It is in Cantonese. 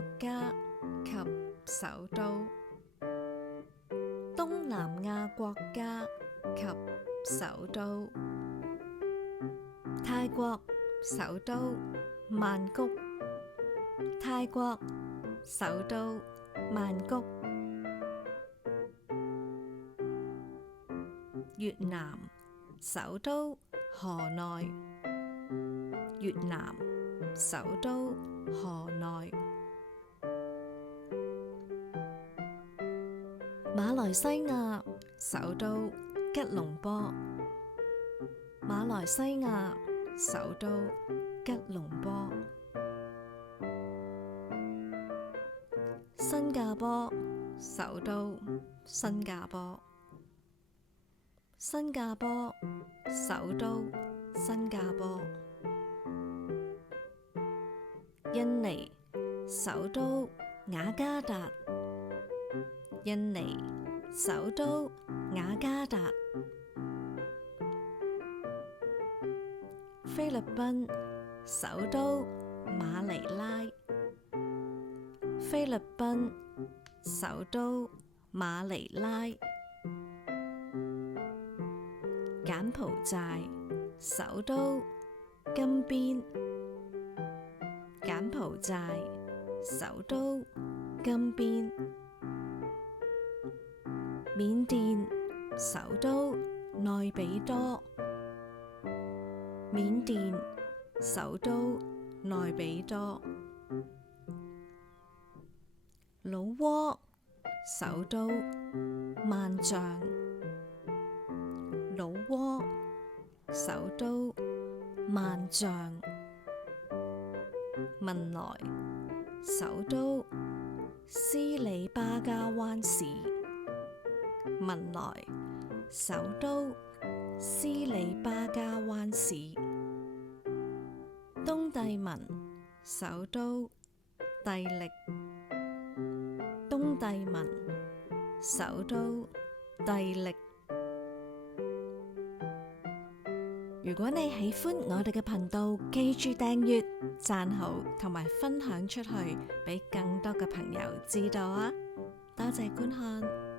國家及首都，東南亞國家及首都，泰國首都曼谷，泰國首都曼谷，越南首都河內，越南首都河內，馬來西亞首都吉隆坡，馬來西亞首都吉隆坡，新加坡首都新加坡，新加坡首都新加坡，印尼首都雅加達，印尼首都雅加達，菲律賓首都馬尼拉，菲律賓首都馬尼拉，柬埔寨首都金邊，柬埔寨首都金邊，緬甸首都內比多，緬甸首都內比多，老撾首都萬象，老撾首都萬象，文萊首都斯里巴加灣市，文萊首都斯里巴加灣市，東帝汶首都帝力，東帝汶首都帝力。如果你喜歡我哋嘅頻道，記住訂閱、讚好同埋分享出去，俾更多嘅朋友知道啊！多謝觀看。